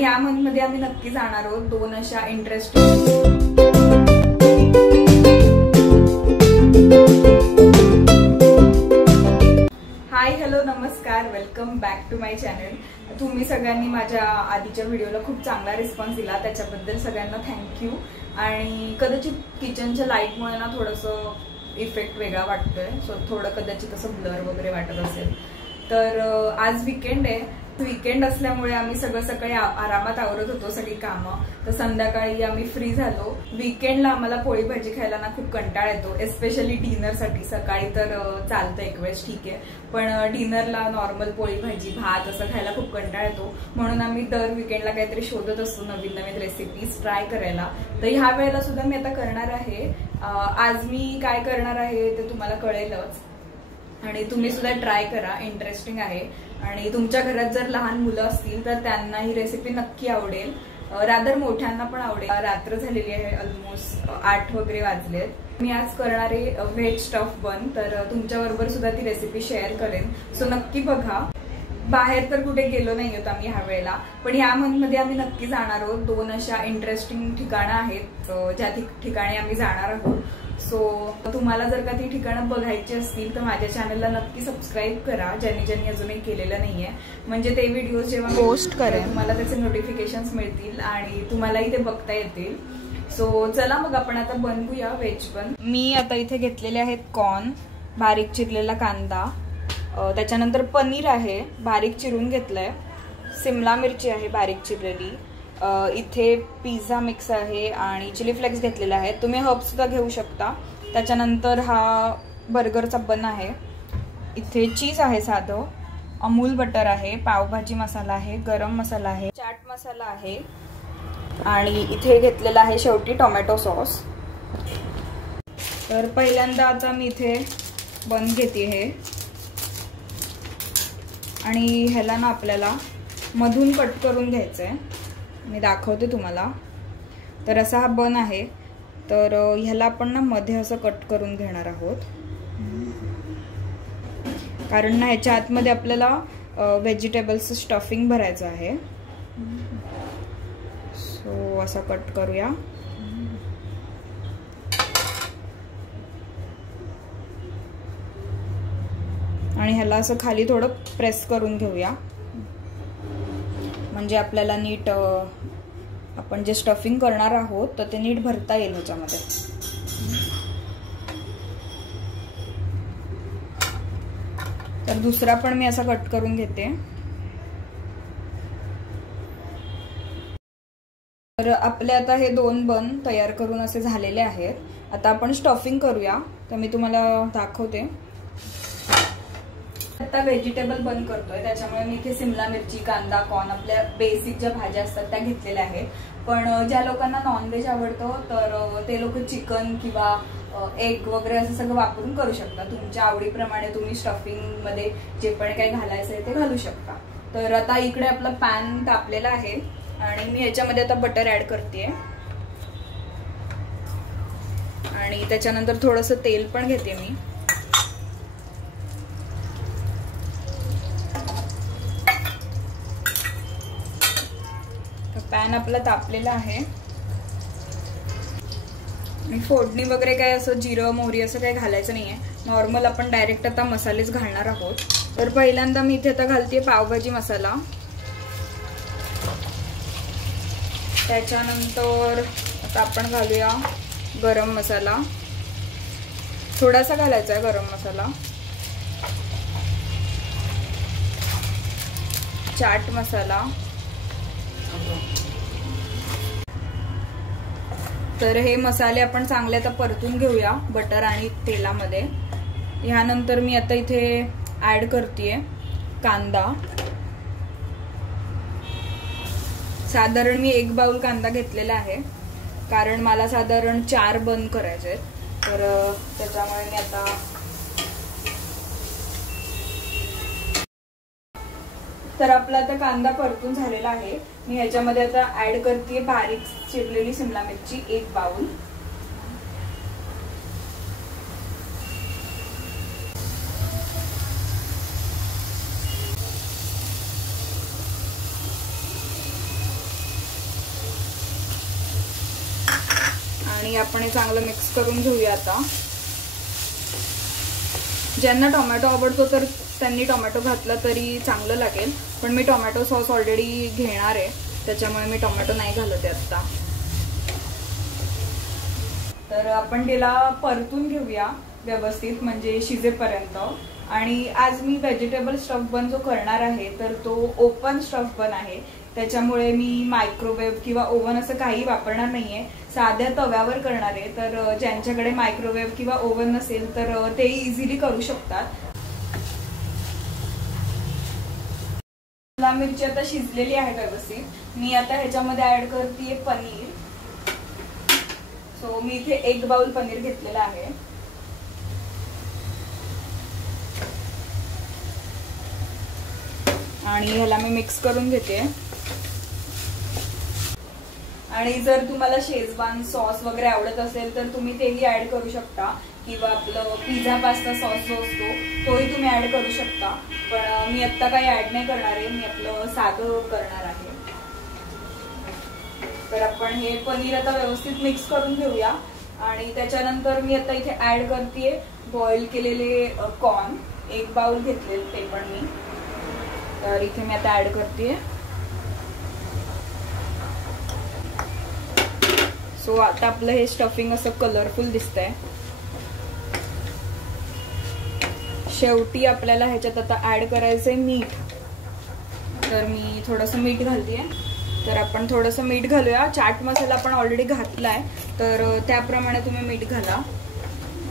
या मंथमध्ये आम्ही नक्की जाणार आहोत 2 अशा इंटरेस्टिंग। हाय हॅलो नमस्कार, welcome back to my channel. तुम्ही सगळ्यांनी माझ्या आधीच्या व्हिडिओला खूप चांगला रिस्पॉन्स दिला, त्याच्याबद्दल सगळ्यांना थँक्यू। आणि कदाचित किचनच्या लाईटमुळे ना थोडंसं इफेक्ट वेगळा वाटतोय, सो थोडं कदाचित असं ब्लर वगैरे वाटत असेल। तर आज वीकेंड आहे, वीकेंड असल्यामुळे आम्ही सगळं सकाळी आरामात आवरत होतो सगळी कामं। तर संध्याकाळी आम्ही फ्री झालो। वीकेंडला आम्हाला पोळी भाजी खायला ना खूप कंटाळा येतो, एस्पेशली डिनरसाठी। सकाळी तर चालतं एक वेळेस ठीक आहे, पण डिनरला नॉर्मल पोळी भाजी भात असं खायला खूप कंटाळा येतो। म्हणून आम्ही दर वीकेंडला काहीतरी शोधत असतो नवीन नवीन रेसिपीज ट्राय करायला। तर ह्या वेळेला सुद्धा मी आता करणार आहे। आज मी काय करणार आहे ते तुम्हाला कळेलच, आणि तुम्ही सुद्धा ट्राय करा, इंटरेस्टिंग आहे। आणि तुमच्या घरात जर लहान मुलं असतील तर त्यांना ही रेसिपी नक्की आवडेल, रादर मोठ्यांना पण आवडेल। रात्र झालेली आहे, ऑलमोस्ट 8 वगैरे वाजलेत। मी आज करणार आहे व्हेज स्टफ बन, तर तुमच्याबरोबर सुद्धा ती रेसिपी शेअर करेन, सो नक्की बघा। बाहेर तर कुठे गेलो नाही आहोत आम्ही ह्या वेळेला, पण या मंथमध्ये आम्ही नक्की जाणार आहोत। 2 अशा इंटरेस्टिंग ठिकाणं आहेत ज्या ठिकाणी आम्ही जाणार आहोत। सो तुम्हाला जर का ती ठिकाणं बघायची असतील तर माझ्या चॅनलला नक्की सबस्क्राईब करा, ज्यांनी अजूनही केलेलं नाहीये, म्हणजे ते व्हिडिओ जेव्हा पोस्ट करेन तुम्हाला त्याचे नोटिफिकेशन्स मिळतील आणि तुम्हालाही ते बघता येतील। सो चला मग आपण आता बनवूया व्हेज बन। मी आता इथे घेतलेले आहेत कॉर्न, बारीक चिरलेला कांदा, त्याच्यानंतर पनीर आहे बारीक चिरून घेतलंय, सिमला मिरची आहे बारीक चिरलेली, इथे पिझ्झा मिक्स आहे आणि चिली फ्लेक्स घेतलेला आहे, तुम्ही हर्ब्स सुद्धा घेऊ शकता। त्याच्यानंतर हा बर्गरचा बन आहे, इथे चीज आहे साधं, अमूल बटर आहे, पावभाजी मसाला आहे, गरम मसाला आहे, चाट मसाला आहे, आणि इथे घेतलेला आहे शेवटी टोमॅटो सॉस। तर पहिल्यांदा आता मी इथे बन घेते हे, आणि ह्याला ना आपल्याला मधून कट करून घ्यायचं आहे, मी दाखवते तुम्हाला। तर असा हा बन आहे, तर ह्याला आपण ना मध्ये असं कट करून घेणार आहोत, कारण ना ह्याच्या आतमध्ये आपल्याला व्हेजिटेबल्स स्टफिंग भरायचं आहे। सो असं कट करूया, आणि ह्याला असं खाली थोडं प्रेस करून घेऊया, म्हणजे आपल्याला नीट आपण जे स्टफिंग करणार आहोत तर ते नीट भरता येईल ह्याच्यामध्ये। तर दुसरा पण मी असा कट करून घेते। तर आपले आता हे 2 बन तयार करून असे झालेले आहेत। आता आपण स्टफिंग करूया, तर मी तुम्हाला दाखवते। आता व्हेजिटेबल बन करतोय, त्याच्यामुळे मी इथे सिमला मिरची, कांदा, कॉर्न, आपल्या बेसिक ज्या भाज्या असतात त्या घेतलेल्या आहेत। पण ज्या लोकांना नॉनव्हेज आवडतं तर ते लोक चिकन किंवा एग वगैरे असं सगळं वापरून करू शकता, तुमच्या आवडीप्रमाणे तुम्ही स्टफिंग मध्ये जे पण काही घालायचं आहे ते घालू शकता। तर आता इकडे आपला पॅन तापलेला आहे आणि मी याच्यामध्ये आता बटर ऍड करते, आणि त्याच्यानंतर थोडंसं तेल पण घेते मी। पॅन आपला तापलेला आहे, आणि फोडणी वगैरे काय असं जिरं मोहरी असं काही घालायचं नाहीये, नॉर्मल आपण डायरेक्ट आता मसालेच घालणार आहोत। तर पहिल्यांदा मी इथे आता घालते पावभाजी मसाला, त्याच्यानंतर आता आपण घालूया गरम मसाला, थोडासा घालायचा आहे गरम मसाला, चाट मसाला। तर हे मसाले आपण चांगले आता परतून घेऊया बटर आणि तेलामध्ये। यानंतर मी आता इथे ऍड करतेय कांदा, साधारण मी 1 बाउल कांदा घेतलेला आहे, कारण मला साधारण 4 बन करायचे, तर त्याच्यामुळे मी आता तर आपला आता कांदा परतून झालेला आहे, मी ह्याच्यामध्ये आता ऍड करते बारीक चिरलेली शिमला मिरची 1 बाउल, आणि आपण हे चांगलं मिक्स करून घेऊया आता। ज्यांना टोमॅटो आवडतो तर त्यांनी टोमॅटो घातला तरी चांगलं लागेल, पण मी टोमॅटो सॉस ऑलरेडी घेणार आहे त्याच्यामुळे मी टोमॅटो नाही घालत आहे आता। तर आपण त्याला परतून घेऊया व्यवस्थित म्हणजे शिजेपर्यंत। आणि आज मी व्हेजिटेबल स्टफ बन जो करणार आहे तर तो ओपन स्टफ बन आहे, त्याच्यामुळे मी मायक्रोवेव्ह किंवा ओव्हन असं काही वापरणार नाहीये, साध्या तव्यावर करणार आहे। तर ज्यांच्याकडे मायक्रोवेव्ह किंवा ओव्हन नसेल तर ते इझिली करू शकतात। मिरची आता शिजलेली आहे व्यवस्थित। मी आता ह्याच्यामध्ये ऍड करते पनीर। सो मी इथे 1 बाउल पनीर घेतलेला आहे आणि ह्याला मी मिक्स करून घेते। आणि जर तुम्हाला शेजवान सॉस वगैरे आवडत असेल तर तुम्ही तेही ऍड करू शकता, किंवा आपलं पिझ्झा पास्ता सॉस जो असतो तोही तुम्ही ऍड करू शकता, पण मी आता काही ऍड नाही करणार आहे, मी आपलं साधं करणार आहे। तर आपण हे पनीर आता व्यवस्थित मिक्स करून घेऊया। आणि त्याच्यानंतर मी आता इथे ऍड करते बॉईल केलेले कॉर्न, 1 बाउल घेतले ते पण मी, तर इथे मी आता ऍड करते। सो आता आपलं हे स्टफिंग असं कलरफुल दिसतंय। शेवटी आपल्याला ह्याच्यात आता ऍड करायचंय मीठ, तर मी थोडंसं मीठ घालतेय। तर आपण थोडंसं मीठ घालूया। चाट मसाला आपण ऑलरेडी घातलाय तर त्याप्रमाणे तुम्ही मीठ घाला।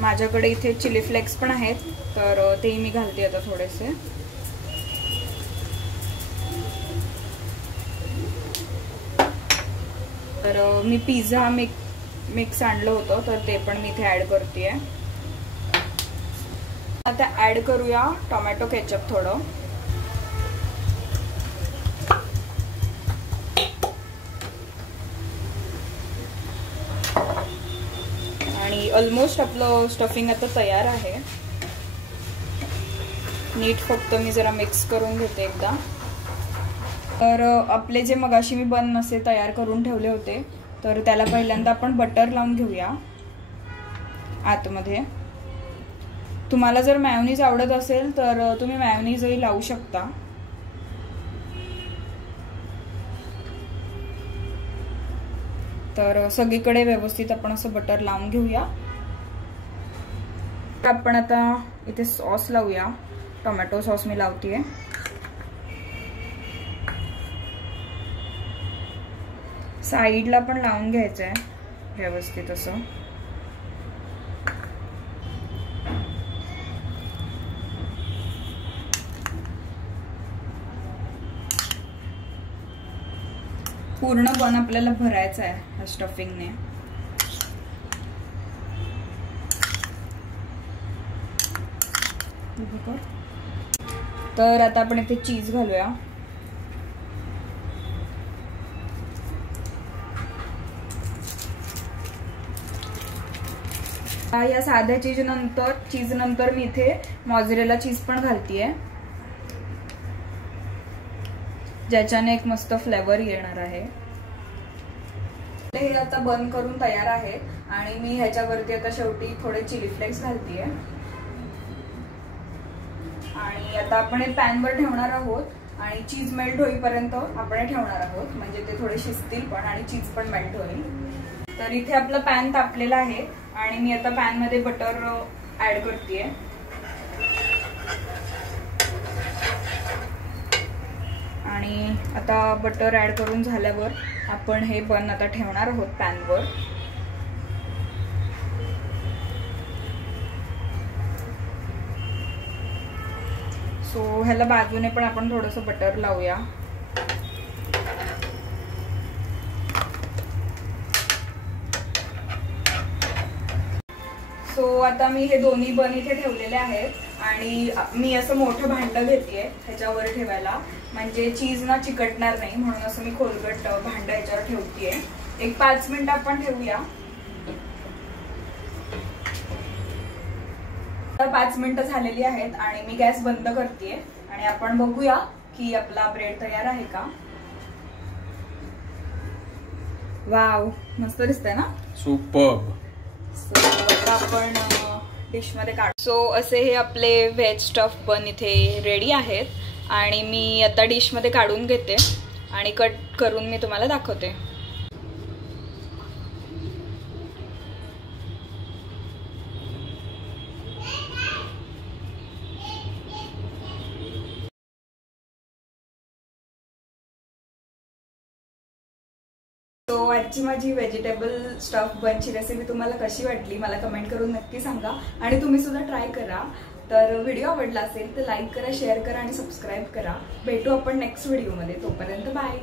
माझ्याकडे इथे चिली फ्लेक्स पण आहेत तर तेही मी घालते आता थोडेसे। तर मी पिझ्झा मिक्स आणलं होतं तर ते पण मी इथे ऍड करतेय। आता ऍड करूया टोमॅटो केचप थोडं। आणि ऑलमोस्ट आपलं स्टफिंग आता तयार आहे। नीट फक्त मी जरा मिक्स करून घेते एकदा। तर आपले जे मगाशी मी बन असे तयार करून ठेवले होते तर त्याला पहिल्यांदा आपण बटर लावून घेऊया आतमध्ये। तुम्हाला जर मेयोनीज आवडत असेल तर तुम्ही मेयोनीजही लावू शकता। तर सगळीकडे व्यवस्थित आपण असं बटर लावून घेऊया। आपण आता इथे सॉस लावूया, टोमॅटो सॉस मी लावतेय। साइडला पण लावून घ्यायचंय व्यवस्थित असं। पूर्ण बन आपल्याला भरायचा आहे ह्या स्टफिंगने। तर आता आपण इथे चीज घालूया। या साध्या चीज नंतर मी इथे मॉझरेला चीज पण घालतीये, ज्याच्याने एक मस्त फ्लेवर येणार आहे। हे आता बन करून तयार आहे आणि मी ह्याच्यावरती आता शेवटी थोडे चिली फ्लेक्स घालतीये। आणि आता आपण हे पॅन वर ठेवणार आहोत आणि चीज मेल्ट होईपर्यंत आपण ठेवणार आहोत, म्हणजे ते थोडे शिजतील पण आणि चीज पण मेल्ट होईल। तर इथे आपलं पॅन तापलेलं आहे आणि मी आता पॅन मध्ये बटर ऍड करतेय। आणि आता बटर ऍड करून झाल्यावर आपण हे बन आता ठेवणार आहोत पॅनवर। सो ह्याला बाजूने पण आपण थोडंसं बटर लावूया। सो आता मी हे दोन्ही बन इथे ठेवलेले आहेत आणि मी असं मोठं भांडं घेतेय ह्याच्यावर ठेवायला, म्हणजे चीज ना चिकटणार नाही म्हणून असं मी खोलगट भांडं ह्याच्यावर ठेवतेय। एक 5 मिनिट आपण ठेवूया। 5 मिनिटं झालेली आहेत आणि मी गॅस बंद करतेय आणि आपण बघूया की आपला ब्रेड तयार आहे का। वाव, मस्त दिसतंय ना. सुपर्ब. आता आपण डिश मध्ये काढू. सो असे हे आपले व्हेज स्टफ बन इथे रेडी आहेत आणि मी आता डिश मध्ये काढून घेते आणि कट करून मी तुम्हाला दाखवते. सो आजची माझी व्हेजिटेबल स्टफ बनची रेसिपी तुम्हाला कशी वाटली मला कमेंट करून नक्की सांगा आणि तुम्ही सुद्धा ट्राय करा. तर व्हिडिओ आवडला असेल तर लाईक करा, शेअर करा आणि सबस्क्राईब करा. भेटू आपण नेक्स्ट व्हिडिओमध्ये. तोपर्यंत बाय.